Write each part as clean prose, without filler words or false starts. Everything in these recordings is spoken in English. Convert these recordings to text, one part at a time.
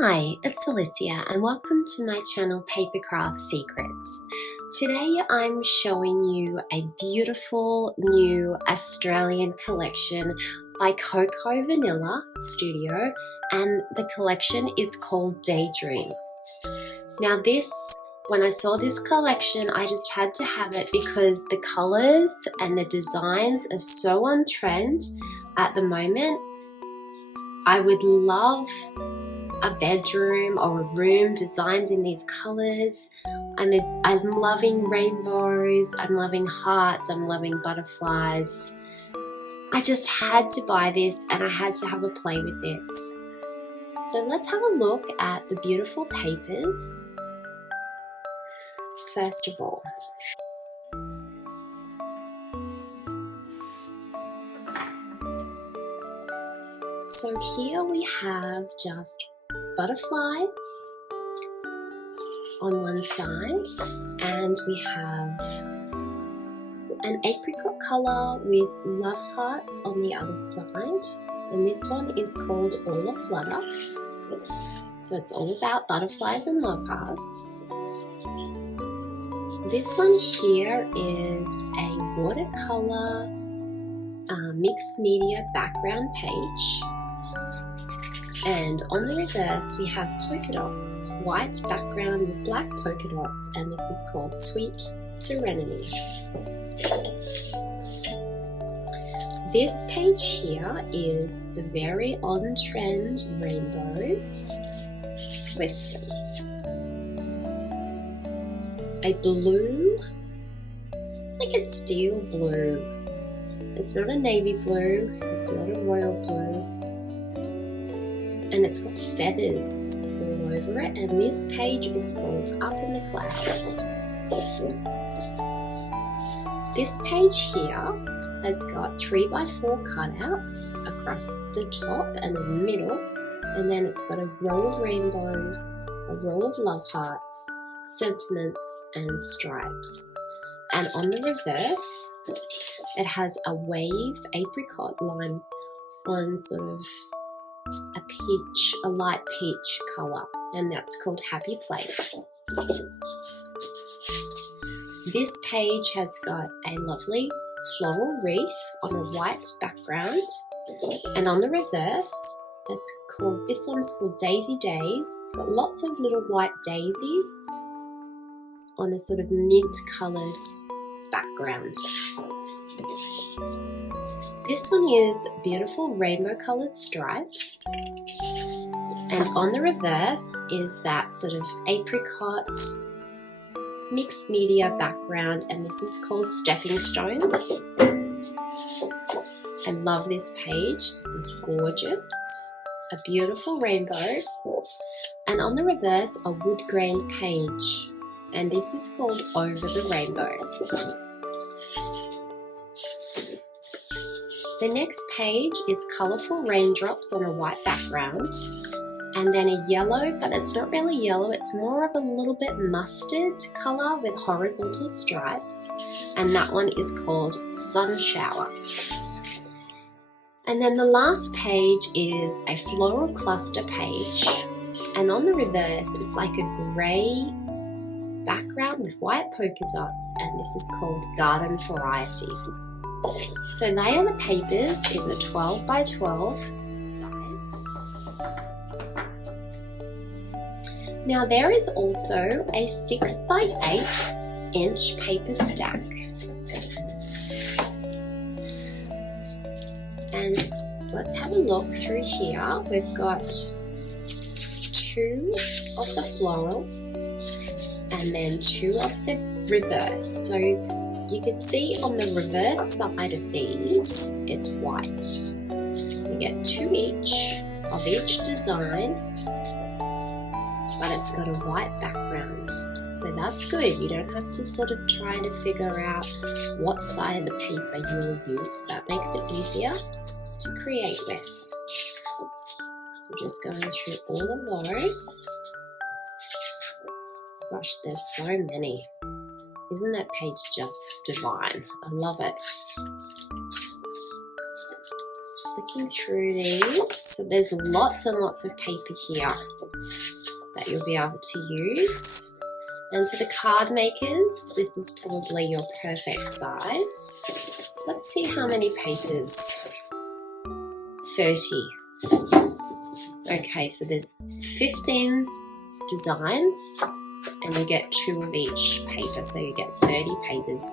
Hi, it's Alicia and welcome to my channel Papercraft Secrets. Today I'm showing you a beautiful new Australian collection by Coco Vanilla Studio, and the collection is called Daydream. Now when I saw this collection, I just had to have it because the colors and the designs are so on trend at the moment. I would love a bedroom or a room designed in these colors. I'm loving rainbows, I'm loving hearts, I'm loving butterflies. I just had to buy this and I had to have a play with this. So let's have a look at the beautiful papers. First of all, so here we have just butterflies on one side, and we have an apricot colour with love hearts on the other side, and this one is called All Aflutter. So it's all about butterflies and love hearts. This one here is a watercolour mixed media background page. And on the reverse we have polka dots, white background with black polka dots, and this is called Sweet Serenity. This page here is the very on-trend rainbows with a blue, it's like a steel blue. It's not a navy blue, it's not a royal blue, and it's got feathers all over it, and this page is called Up in the Clouds. This page here has got 3x4 cutouts across the top and the middle, and then it's got a row of rainbows, a row of love hearts, sentiments and stripes. And on the reverse it has a wave apricot line on sort of a light peach colour, and that's called Happy Place. This page has got a lovely floral wreath on a white background, and on the reverse this one's called Daisy Days. It's got lots of little white daisies on a sort of mint coloured background. This one is beautiful rainbow coloured stripes, and on the reverse is that sort of apricot mixed media background, and this is called Stepping Stones. I love this page, this is gorgeous, a beautiful rainbow, and on the reverse a wood grain page, and this is called Over the Rainbow. The next page is colourful raindrops on a white background, and then a yellow, but it's not really yellow, it's more of a little bit mustard colour with horizontal stripes, and that one is called Sun Shower. And then the last page is a floral cluster page, and on the reverse it's like a grey background with white polka dots, and this is called Garden Variety. So they are the papers in the 12x12 size. Now there is also a 6x8 inch paper stack, and let's have a look through here. We've got 2 of the floral and then 2 of the reverse. So you can see on the reverse side of these, it's white. So you get 2 each of each design, but it's got a white background. So that's good. You don't have to sort of try to figure out what side of the paper you will use. That makes it easier to create with. So just going through all of those. Gosh, there's so many. Isn't that page just divine? I love it. Just flicking through these. So there's lots and lots of paper here. that you'll be able to use. And for the card makers, this is probably your perfect size. Let's see how many papers. 30. Okay, so there's 15 designs and you get 2 of each paper, so you get 30 papers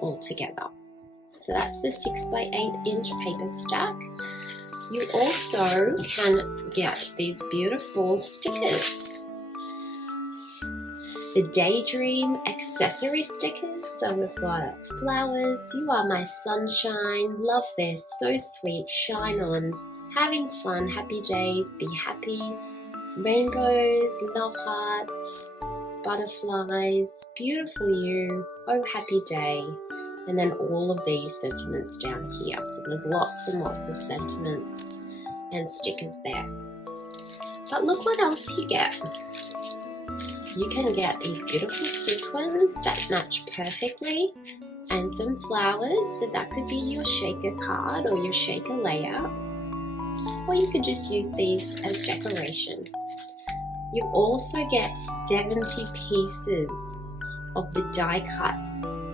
altogether. So that's the 6 by 8 inch paper stack. You also can get these beautiful stickers. The Daydream Accessory stickers. So we've got flowers, you are my sunshine, love this, so sweet, shine on, having fun, happy days, be happy, rainbows, love hearts, butterflies, beautiful you, oh happy day, and then all of these sentiments down here. So there's lots and lots of sentiments and stickers there. But look what else you get. You can get these beautiful sequins that match perfectly and some flowers, so that could be your shaker card or your shaker layout, or you could just use these as decoration. You also get 70 pieces of the die cut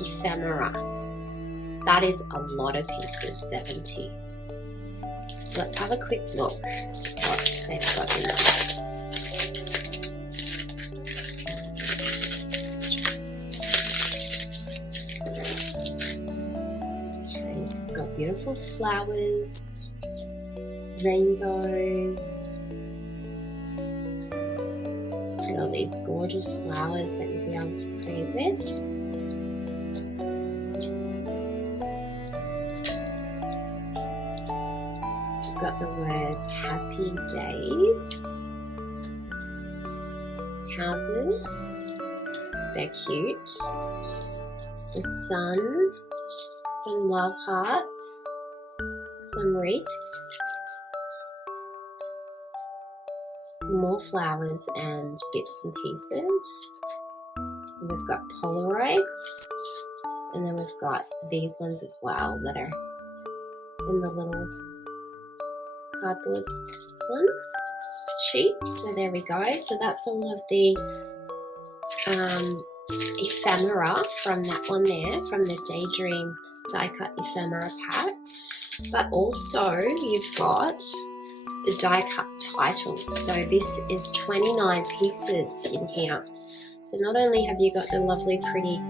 ephemera. That is a lot of pieces, 70. Let's have a quick look what they've got in there. Beautiful flowers, rainbows, and all these gorgeous flowers that you'll be able to play with. You've got the words happy days, houses, they're cute, the sun, some love hearts, some wreaths, more flowers and bits and pieces. And we've got Polaroids, and then we've got these ones as well that are in the little cardboard sheets. So there we go. So that's all of the ephemera from that one there, from the Daydream die cut ephemera pack. But also you've got the die cut titles. So this is 29 pieces in here. So not only have you got the lovely pretty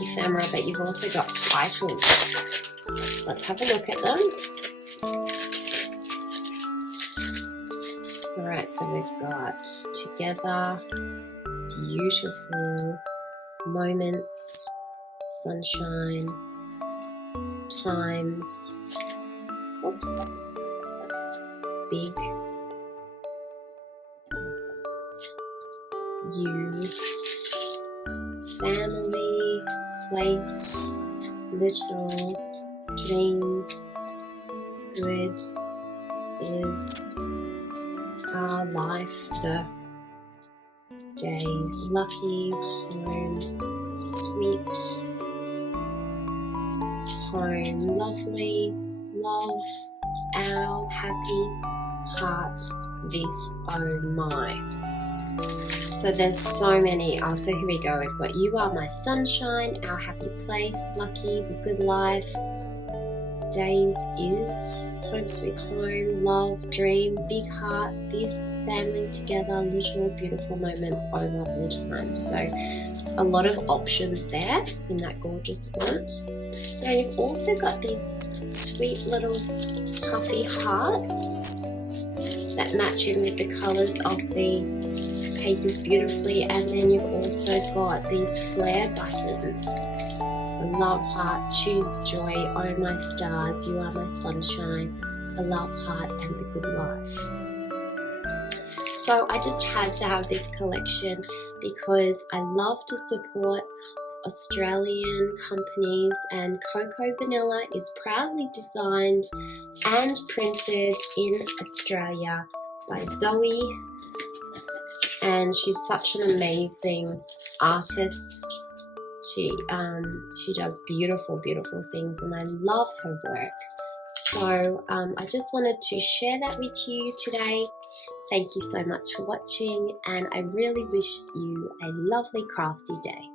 ephemera, but you've also got titles. Let's have a look at them. Alright, so we've got Together, Beautiful, Moments, Sunshine, Times, oops, Big, You, Family, Place, Little, Dream, Good, Is, Our Life, The, Days, Lucky, Home, Sweet, Home, Lovely, Love, Our, Happy, Heart, This, Oh My. So there's so many. So here we go. We've got You Are My Sunshine, Our Happy Place, Lucky, The Good Life, Days, Is, Home Sweet Home, Love, Dream, Big Heart, This, Family, Together, Little, Beautiful Moments, Oh Lovely Times. So a lot of options there in that gorgeous font. Now you've also got these sweet little puffy hearts that match in with the colours of the papers beautifully, and then you've also got these flare buttons. The love heart, choose joy, oh my stars, you are my sunshine, the love heart and the good life. So I just had to have this collection because I love to support Australian companies, and Cocoa Vanilla is proudly designed and printed in Australia by Zoe, and she's such an amazing artist. She does beautiful things, and I love her work. So I just wanted to share that with you today. Thank you so much for watching, and I really wish you a lovely crafty day.